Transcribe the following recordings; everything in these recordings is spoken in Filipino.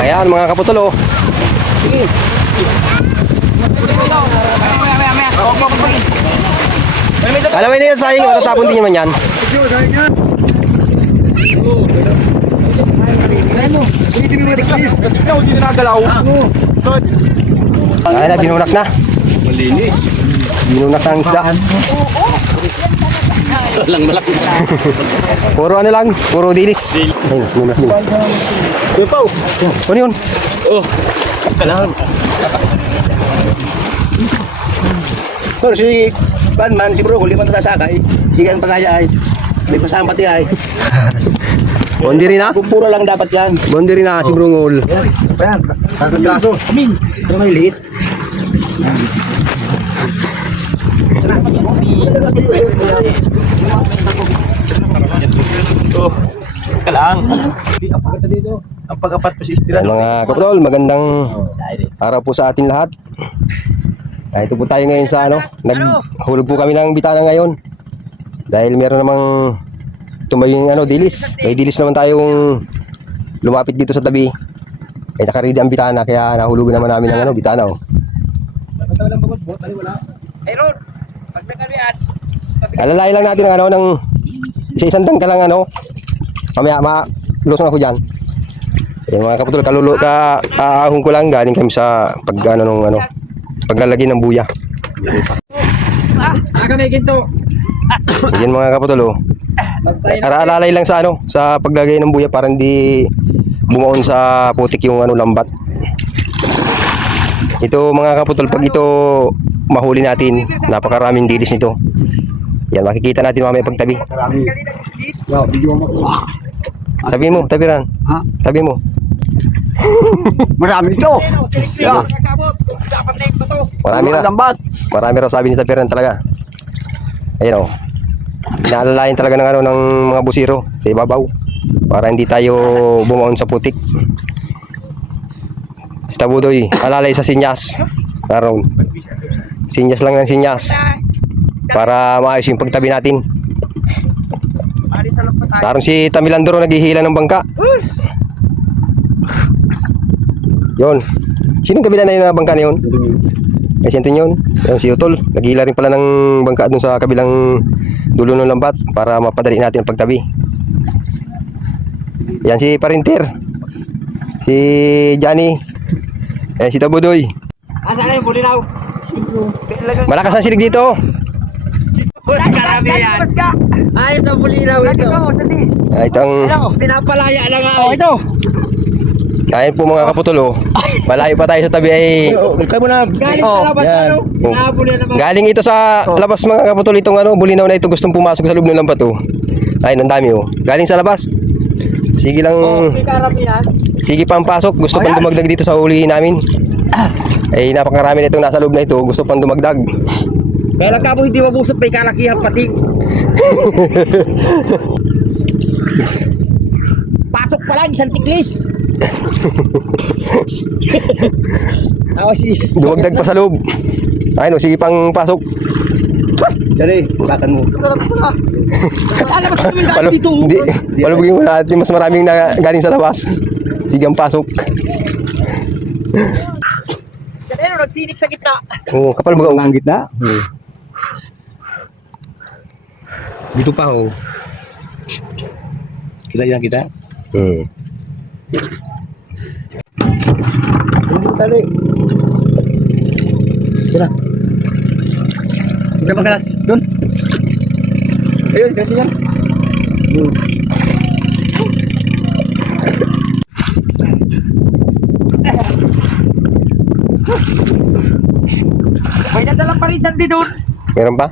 Ayan mga kaputol, oh. Alam mo na yun, sayang, matatapon din naman yan. Ayan na, binunak na. Binunak ang isda. Puro ano lang, puro dilis. Ayun, binunak din. Ano yun? Oh, kailangan. Tol, si Banman, si Bro, hindi man natasakay. Sige ang pagkaya ay. May pasang pati ay. Bondi rin na? Puro lang dapat yan. Bondi rin na si Brungol. Ayan, tatang braso. Pero may liit. Oh, kailangan. Ang pag-apat po si Istira. Ayan, mga kaputol, magandang araw po sa atin lahat. Ito po tayo ngayon sa ano, naghulog po kami ng bitana ngayon. Dahil meron namang tumayong ano, dilis. May dilis naman tayong lumapit dito sa tabi. Ay nakaredy ang bitana, kaya nahulugan naman namin ng ano, bitana, oh. Alalayan lang natin ng ano, ng isa-isang dangka lang ano. Mamaya malusong ako diyan. Mga kaputol, kaahon ko lang, galing kami sa paglalagay ng buya. Yan mga kaputol, oh. Alalay lang sa ano, sa paglagay ng buya para hindi bumaon sa putik yung ano, lambat. Ito mga kaputol, pag ito mahuli natin, napakaraming dilis nito. Yan, makikita natin mamaya pagtabi. Sabihin mo, tabiran. Ha? Tabi mo. Marami ito. Marami na. Marami raw, sabi ni tabiran talaga. Ayun, oh. Inaalalayan talaga ng ano, ng mga busiro sa ibabaw para hindi tayo bumaon sa putik. Si Tabudoy, alalay sa sinyas. Naroon. Sinyas lang ng sinyas para maayos yung pagtabi natin. Tarong si Tamilandro naghihila ng bangka. Yon. Sinong kabila na yun na bangka na yun? Ay siyento yun. Yung si Utol. Naghihila rin pala ng bangka dun sa kabilang dulo ng lambat para mapadali natin ang pagtabi. Yan si Parinter. Si Johnny. Yan si Tabudoy. Malakas ang silig dito. Ay, ito bulinaw ito. Ito ang... Pinapalaya lang ako. Ito. Ayan po mga kaputol, oh. Malayo pa tayo sa tabi ay... Ikaw mo na. Galing sa labas yan. ano. Nahabol yan naman. Galing ito sa labas mga kaputol, itong ano, bulinaw na ito gustong pumasok sa loob ng lambat, oh. Ayun, ang dami, oh. Galing sa labas. Sige lang... May karamihan. Sige pang pasok, gusto pang dumagdag dito sa ulihin namin. Ay napakarami na itong nasa loob na ito, gusto pang dumagdag. Kaya lang kamo hindi mabusot, may kalakihan pati. Pasok pa lang, isang tiklis. Ako si... Dumagdag pa sa loob. Ayun, oh, sige pang pasok. Dari, bakan mo. Alam mo sa mga galing dito. Hindi, palubugin mo natin mas maraming na galing sa labas. Sige ang pasok. Ano, nagsinik sa gitna. Oh, kapal baga, oh. Ang gitna. Dito pa, oh. Kita yan kita. Dali. Kira. Kita makalas. Doon. Ayun, kasi yan. May nadalang parisan din doon. Meron pa?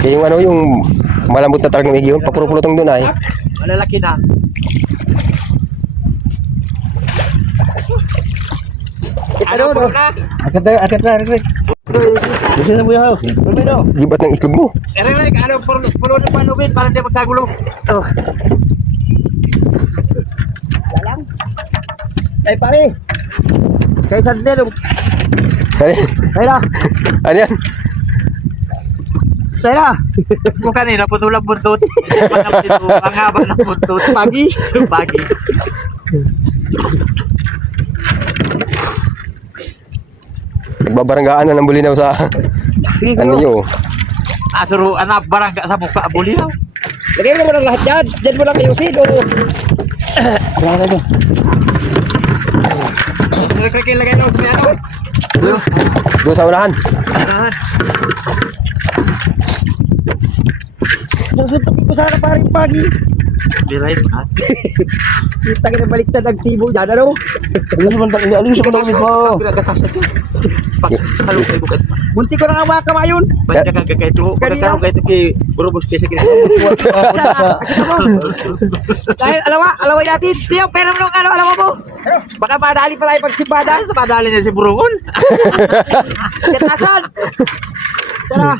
Yung ano, yung malambot na talagang may yun, papuro-pulutong doon ay. Malalaki na. Ano na? Akat na. Gusto na mo yaw. Gibat ng itlog mo. Eric, ano, pulo na panubin para hindi magkagulo. Oh. Lalang. Ay, pare. Kay Sandero. Ano? Kaya na. Ano yan? Sana. Kung kanina, putulang buntot. Ang haba ng buntot. Pagi. Pagi. Nagbabaranggaan na ng bulinaw sa ano nyo. Asuro, anak, barangka sa mukha, bulinaw. Lagay mo lang lahat dyan. Dyan mo lang ayusin. Wala na dyan. Lagay daw sa may ano. Doon sa unahan. Nasuntok ko sana paring pagi. Biray pa. Kita ka na baliktad ang tibo dyan, ano? Ano naman ba? Inaaliw sa panawin mo. Pinagkakasya ko. Pagkalo kayo bukat. Bunti ko na nga mga kamayon. Ba't ka kagay ito? Pagkakaro kayo ito kay Burubos kaysa kina. Dahil alawa natin. Tiyo, pera mo nung alawa mo. Baka madali pala yung pagsibada. Sa padali na si Burungon. Katasan. Tara.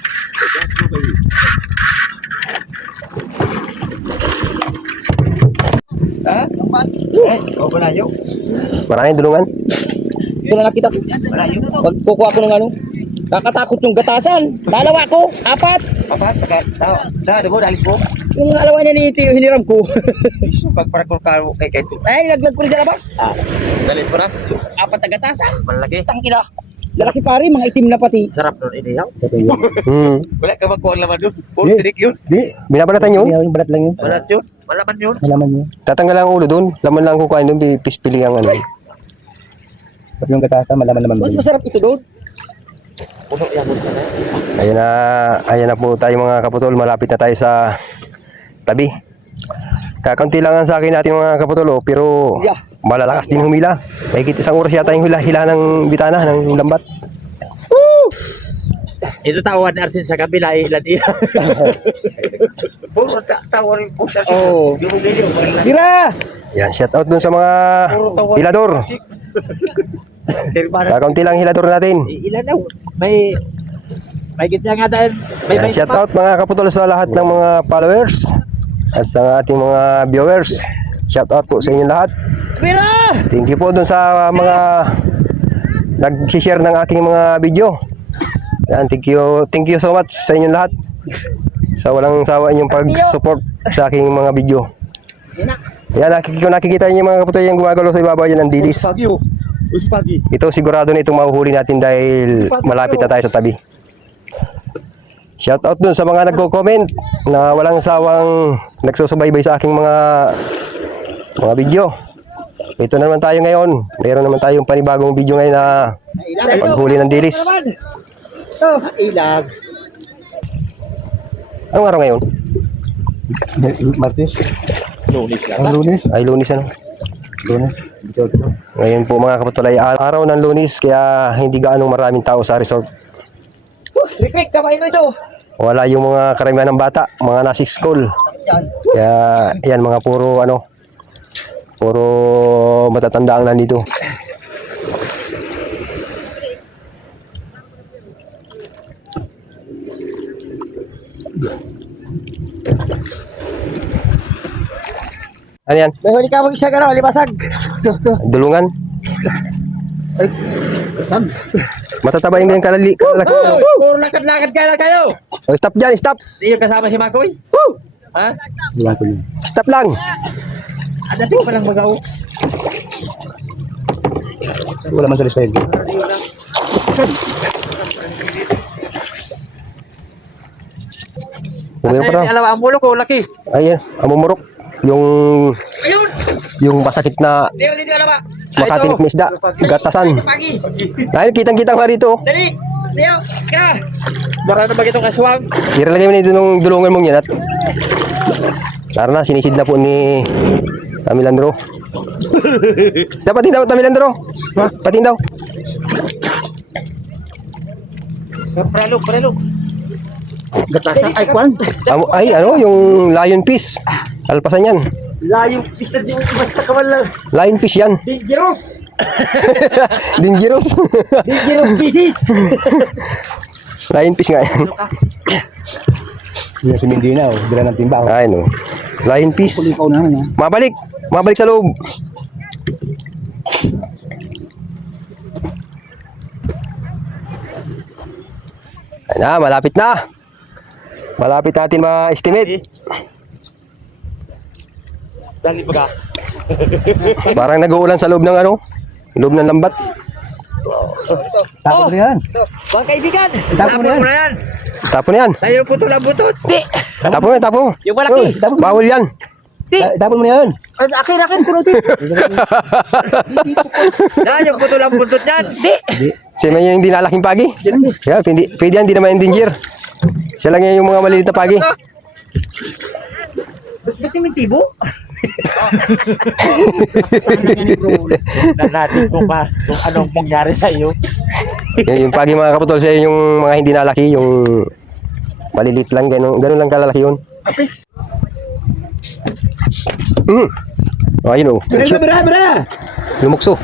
Ha? O, malayo. Maraming dulungan. Ito na nakita ko. Pag kukuha ko ng ano, kakatakot yung gatasan. Dalawa ko, apat. Apat, saka mo, dalis mo. Yung alawa niya ni Tiyo, hiniram ko. Pagparakol ka kay ito. Ay, naglag ko rin sa labas. Dalis mo na. Apat na gatasan. Malaki. Tangina. Lalaki pare, mga itim na pati. Sarap nun, inihaw. Wala ka magkuhan laman doon. Puro tinik yun. Di. Binabalatan yun. Yung balat lang yun. Malat yun. Malaman yun. Malaman yun. Tatanggal ang ulo doon. Laman lang kukuhain doon. Pispili ang ano. Pag yung gatasan, malaman naman. Mas masarap ito doon. Puno yan. Ayan na po tayo mga kaputol. Malapit na tayo sa tabi. Kakunti lang ang sa akin natin mga kaputol. Pero malalakas din humila. May isang oras yata yung hila ng bitana, ng lambat. Ito tawad na Arsin sa kabila, ilan ilan. Puro tawad rin po siya. Oo. Tira! Yan, shout out dun sa mga hilador. Kakunti lang hilador natin. Ilan daw? May gitna nga dahil. Yan, shout out mga kaputol sa lahat ng mga followers at sa ating mga viewers. Shout out po sa inyong lahat. Thank you po dun sa mga nag-share ng aking mga video. Yan, thank you so much sa inyong lahat. Sa walang sawa inyong pag-support sa aking mga video. Yan, nakikita niyo mga kaputol yung gumagalaw sa ibabaw yan ng dilis. Ito sigurado na itong mahuhuli natin dahil malapit na tayo sa tabi. Shout out dun sa mga nagko-comment na walang sawang nagsusubaybay sa aking mga video. Ito na naman tayo ngayon. Meron naman tayong panibagong video ngayon na paghuli ng dilis. Ilag. Anong araw ngayon? Martes. Lunis lang. Ang Lunes. Ay, Lunes ano? Lunes. Ngayon po mga kapatulay, araw ng Lunes kaya hindi gaano maraming tao sa resort. Rikrik, kamay mo ito. Wala yung mga karamihan ng bata, mga nasa school. Kaya yan mga puro matatanda ang nandito. Ano yan? May huli ka mag-isa ka na, libasag. Dulungan? Matataba yung ganyan kalaki. Puro lakad-lakad ka lang kayo. Oh, stop dyan, stop! Hindi yung kasama si Makoy. Ha? Stop lang! Dati ko palang magaw. Wala man sa lisay. Huwag pa raw. Alam, ang mulo ko, laki. Ayan, amumurok. Yung masakit na Hindi alam ba? makatinik na isda. Gatasan. Pagi. Ayun, kitang-kita ko rito. Dali. Leo, ka. Baka na ba itong kaswang? Ilalagay mo na dito ng dulungan mong yan at tara na, sinisid na po ni Tamilandro. Patin daw, Tamilandro. Ha? Patin daw. Prelo. Gatasan, ay kwan. Ay, ano, yung lion fish. Alpasan yan. Layo, pista di basta kawala. Lion fish yan. Dangerous. Dangerous. Dangerous species. Lion fish nga yan. Yung si Mindina, bila ng timba. Ay, no. Lion fish. Ikaw naman, ha? Mabalik sa loob. Ay na, malapit na. Malapit natin ma-estimate. Dali pa ka. Parang nag-uulan sa loob ng ano? Loob ng lambat. Tapo na yan. Mga kaibigan, Tapo na yan. tapon mo na yan. Tapo na yan. Tayo putol ang butot. Di. Tapo mo, tapo mo. Yung malaki. Bawal yan. Tapo mo na yan. Akin, punutin. Yan, yung putol ang butot yan. Di. Siya man yung hindi nalaking pagi. Yeah, pwede yan, hindi naman endanger. Siya lang yung mga maliliit na pagi. Ba't yung tibo? Natin kung anong mangyari sa iyo. Yung pagi mga kaputol, siya yung mga hindi nalaki, yung maliliit lang, ganun lang kalalaki yun. Oh, ayun oh. Bra! Lumukso.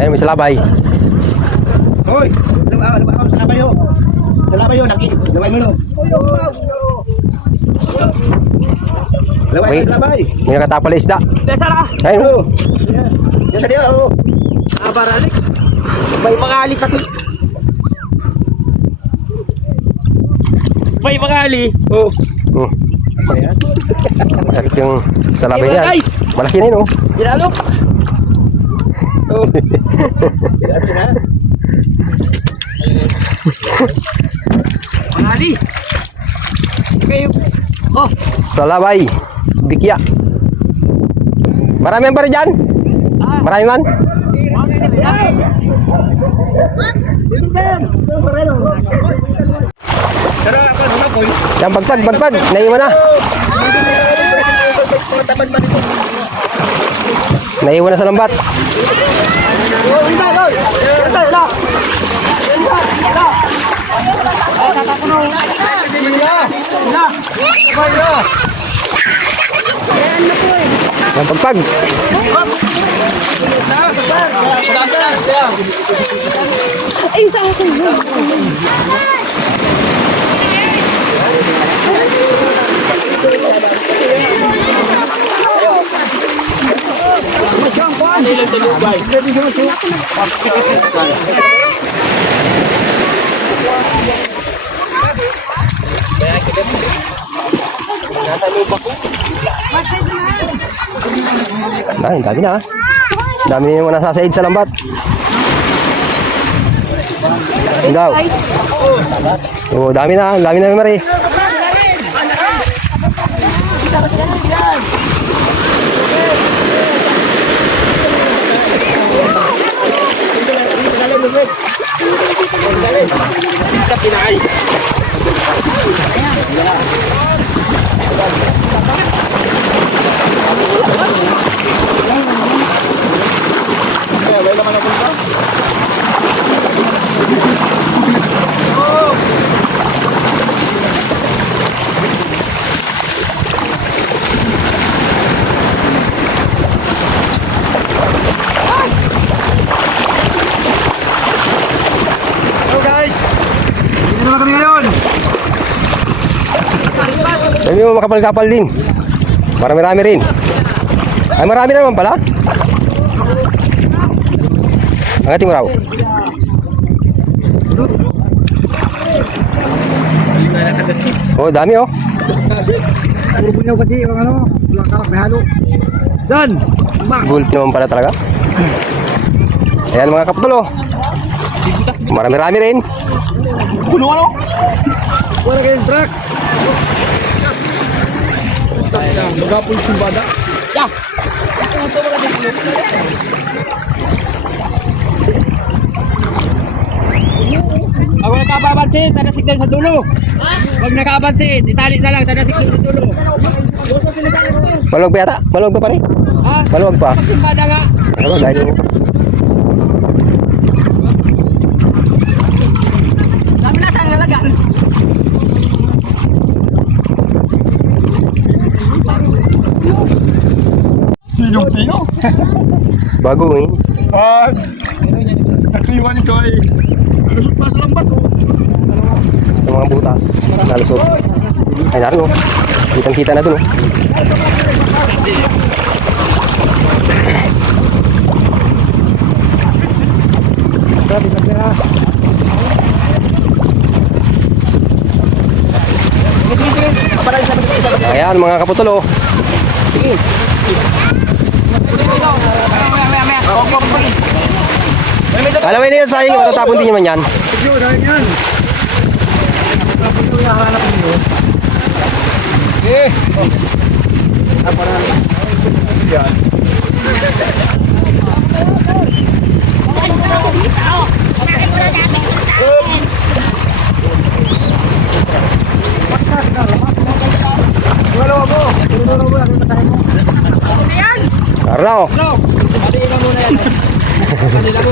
Ayun, may salabay. Hoy! Ano sa labayo? Sa labayo, laway mo no. Laway, Wait. labay. May nakatapal na isda. Desa na. Ayun oh. Yan sa diyo, oh. Baralik. May mga ali pati. May mga ali. Oh. Hmm. Sakit yung salabay Hey, niya. guys! Malaki na yun oh. Sinalok. Oh. Yan na. Mga ali. Kayo. Oh. Salabay. Bikya. Marami pa rin dyan? Marami man? Pero ako, ano boy? Yan, bagpag. Naiwan na. Naiwan na sa lambat. Yan, bagpag. Ang dami na. Dami na yung nasasaid sa lambat. Ang daw. Oh, dami na Mari. Dami mo makapal-kapal din. Marami-rami rin. Ay, marami naman pala. Ang ating maraw. Oh, dami oh. Dan. Gulp naman pala talaga. Ayan mga kapatol oh. Marami-rami rin. Puno ano? Wala kayong truck. Magapoy sumbada. Ya. Huwag nakababansin, tada signal sa dulo. Huwag nakabansin, itali na lang, tada signal sa dulo. Maluwag pa yata? Maluwag pa rin? Ha? Maluwag pa. Sumbada nga. Ano, dahil mo. Dami na sa nalagan. Pino. Bago eh. Nakliwan ito ay lusot pa sa lambat oh. Sa mga butas. Nalusot. Ay, naroon oh. Kitang-kita na dun oh. Ayan mga kaputol oh. Kalawin na yun sayang, matatapon din naman yan. Karna oh. Ano? Paliin lang muna yan. Kanila mo.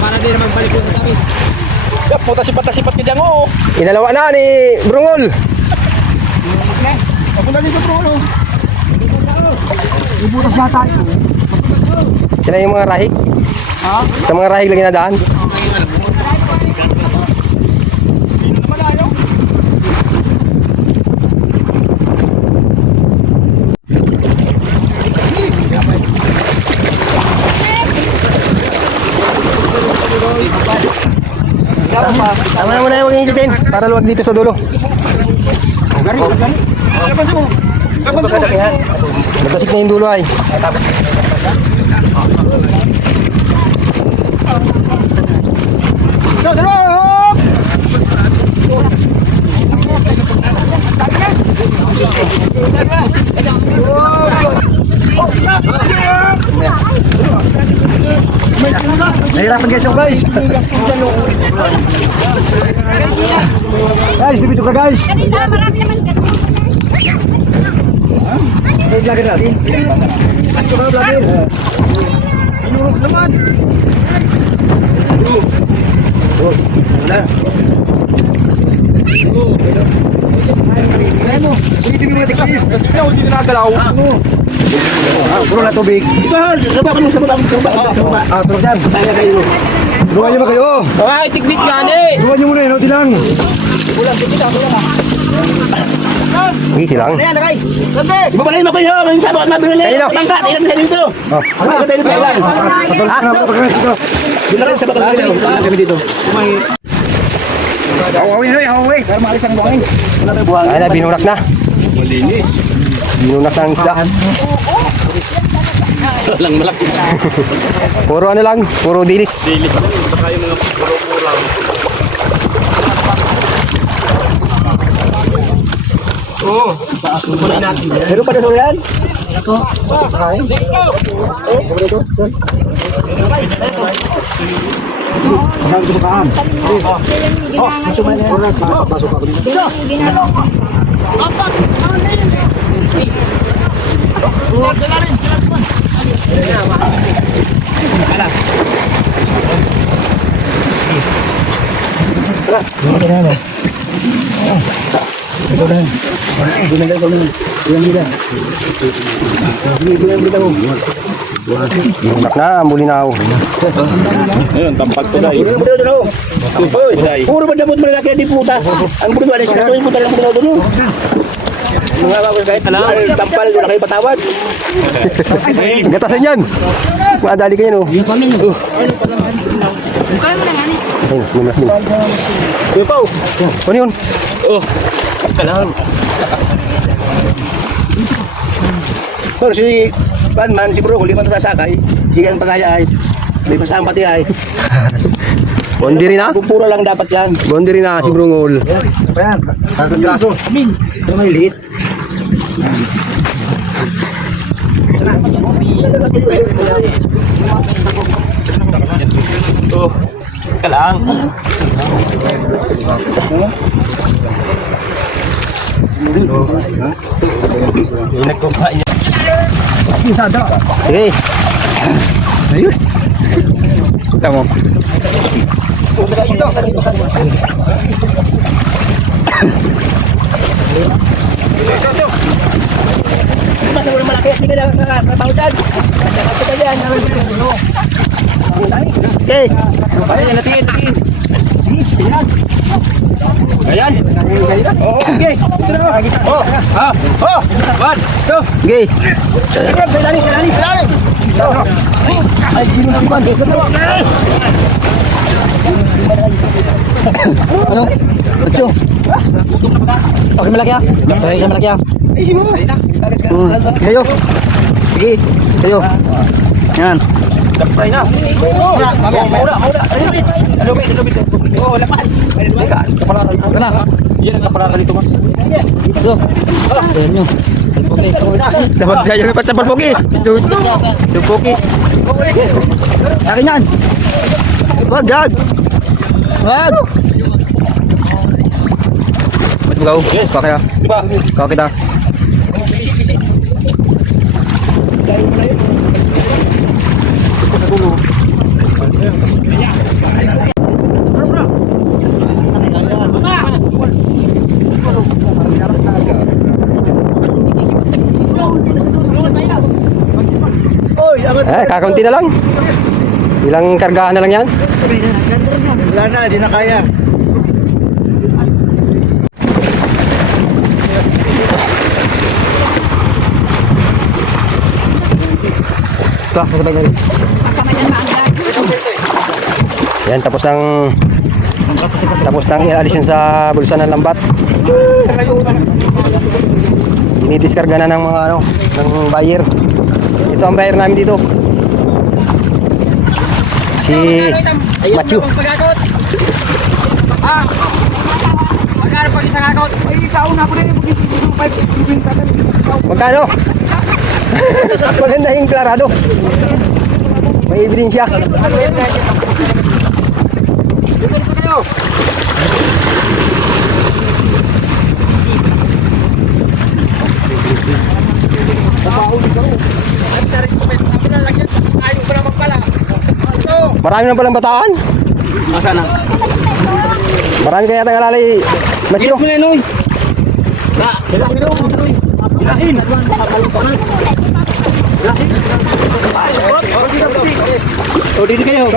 Para di naman balik yung kami. Puta sipat ka dyan oh. Inalawa na ni Brungol. Papunta dito bro, ano? Ibutas na tayo. Sila yung mga rahig. Sa mga rahig lagi na daan. Tama na muna yung mag-iingitin para luwag dito sa dulo. Matasik na yung dulo ay. Nahirapan guys yung guys. Guys, dito ka guys. Kanina, marami naman kasi. May vlogger natin. Ito ka vlogger. Anurok naman. Wala. Ano? Dito mo mga tikis. Hindi na nagalaw. Puro na tubig. Saba ka nung saba. Tulog dyan. Kaya kayo. Tulungan nyo ba kayo? Ay, tikbis gani. Tulungan nyo muna, nauti lang. Easy lang. Ibabalayin mo kayo. May saba at mabiro na. Kanino? Bangka, ilan sa dito. Ano tayo dito lang? Bila kayo saba ka dito. Kami dito. Awawin. Para maalis ang buhangin. Wala tayo buhangin. Ay na, binunak na. Binunak na ang isda. Lang malaki. Puro ano lang, puro dilis. Silik. Baka yung mga puro-puro. Oo. Meron pa na yan? Binunak na, ang bulinaw. Ayun, tampak ko dahil. Puro ba dabot malaki di puta? Ang puro ba siya yung puta lang puta doon. Mga bago kahit tampal doon kayo patawad. Gatasan yan. Madali ka yan oh. Ayun, binunak din. Yung pao. Ano yun? Oh. Kailangan. Pero si Panman, si Bro, hindi man nasasakay. Sige ang pasaya ay. May pasang pati ay. Bondi rin na. Puro lang dapat yan. Bondi rin na si Brungol. Ayan, kakang graso. Ito may liit. Oh. Kailangan. Yung nagkumpain niya. Sige. Ayos. Tama. Basta wala malaki, hindi ka nakapautan. Nakapautan ka dyan. Okay. Ay, natingin. Ayan. Oo, okay. Ito na. Oh. Ha? Oh. 1, 2. Okay. Ilalim. Ay, di mo naman. Ano? Atso. Okay, malaki ah. Okay, malaki ah. Kayo. Sige. Kayo. Yan. Dampray na. Maula. Alubit. Oh, lapat. Teka, kapalaran. Wala. Yan ang kapalaran dito, mas. Ito. Ayan nyo. Okay. Dapat kayo may patsapal pogi. Yung pogi. Akin yan. Wag, gag. Wag. Ikaw. Kaya. Diba? Kaya kita. Kakaunti na lang. Ilang kargahan na lang yan? Wala na, di na kaya. Ito, sabay na rin. Yan, tapos nang ialisin sa bulsa ng lambat. Dinidiskarga na ng mga ng buyer. Ito ang buyer namin dito. Si Matthew. Magkano pag isang account? Ay, kauna ko na yung Magkano? Maganda yung klarado. May ebidensya. Marami na palang bataan. Asa na? Marami kaya tayong alalay. Matyo. O, dito kayo.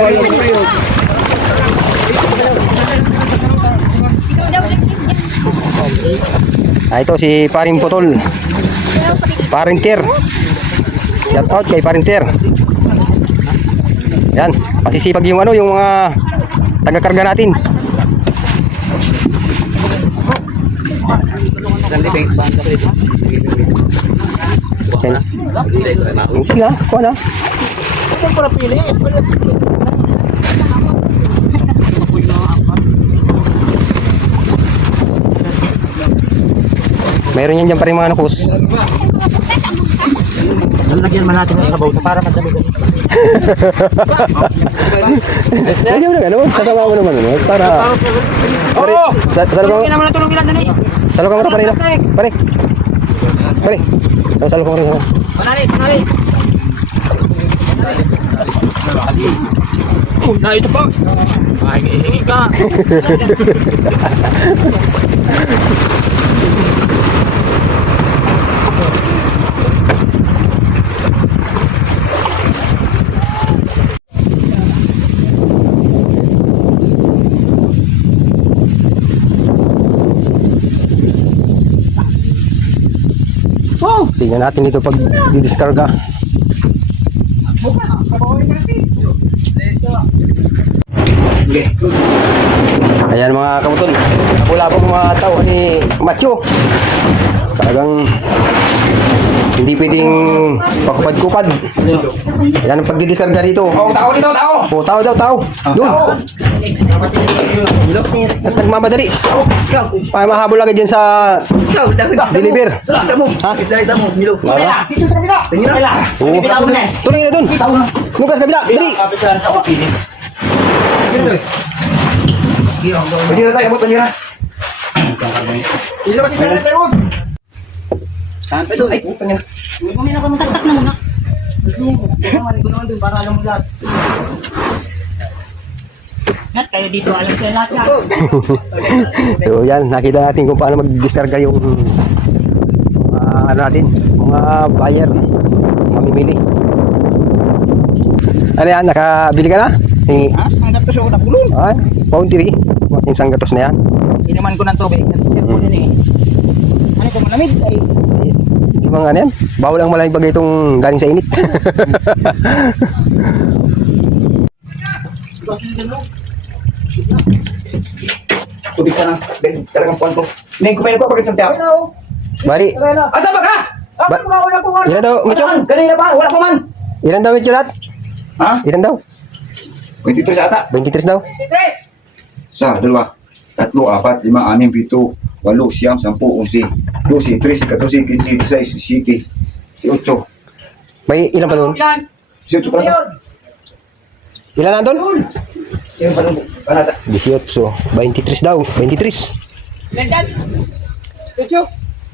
Ito si Paring Putol. Parinter. Shout out kay Parinter. Yan, masisipag yung yung mga taga-karga natin. Yan. Hindi na, kuha na. Meron yan dyan pa rin mga nukos. Lalagyan man natin ng sabaw para madami. Lagyan mo na gano'n, sasama mo naman para... Pare, salukang... Tulungin naman na tulungin lang dali. Salukang mo na pare na. Pare. Salukang rin. Panali. Na ito pa. Ay, hingi ka. Tingnan natin dito pag didiskarga. Ayan mga kamutol, wala pong mga tao ni Matthew. Talagang hindi pwedeng pakupad-kupad. Ayan ang pagdidiskarga dito. Tao dito, tao. Tao daw, tao. Doon. At nagmamadali. Ay, mahabol agad dyan sa deliver. Ha? Dito sa kabila. Oo. Tuloy na doon. Lugar kabila. Dali. Pwede na tayo, abot, pwede na. Ilabas yung pera tayo, huwag. Saan pa doon? Ay, puta niya. Mamaya ako magtatak na muna. Gusto naman doon, para alam mo lahat. At kayo dito, alam ko lahat yan. So yan, nakita natin kung paano mag-diskarga yung ano natin, mga buyer, mamimili. Ano yan, nakabili ka na? Ha? Ang gatos ako nakulong. Ay, boundary. Isang gatos na yan. Inuman ko ng tubig. Cellphone yun eh. Ano ko malamig? Ay, Di ba ano yan? Bawal ang malamig pag itong galing sa init. Tubig sana. Ben, talagang puwan ko. Neng, kumain ko pagkat sa tiyak. Bari, Asa ba ka? ilan daw, Mityo? Saan? Kanina pa, wala pa man. Ilan daw, Mityo, lahat? Ha? Ilan daw? 23 sa ata. 23 daw? Sa, dalawa. 3, 4, 5, 6, 7, 8, 9, 10, 11, 12, 13, 14, 15, 16, 17, 18. May ilan pa doon? 18 pa lang. Ilan na doon? Sino pa lang? Panata. 18. 23 daw. 23.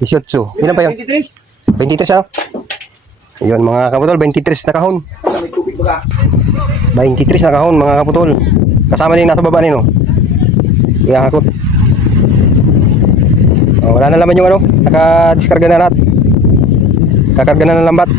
18. Ilan pa yun? 23. 23 ano? Yun mga kaputol, 23 na kahon. May tubig ba ka? 23 na kahon mga kaputol. Kasama din nasa baba nino. Ihakot. Oh, wala na laman yung ano, naka-discarga na lahat. Kakarga na ng lambat.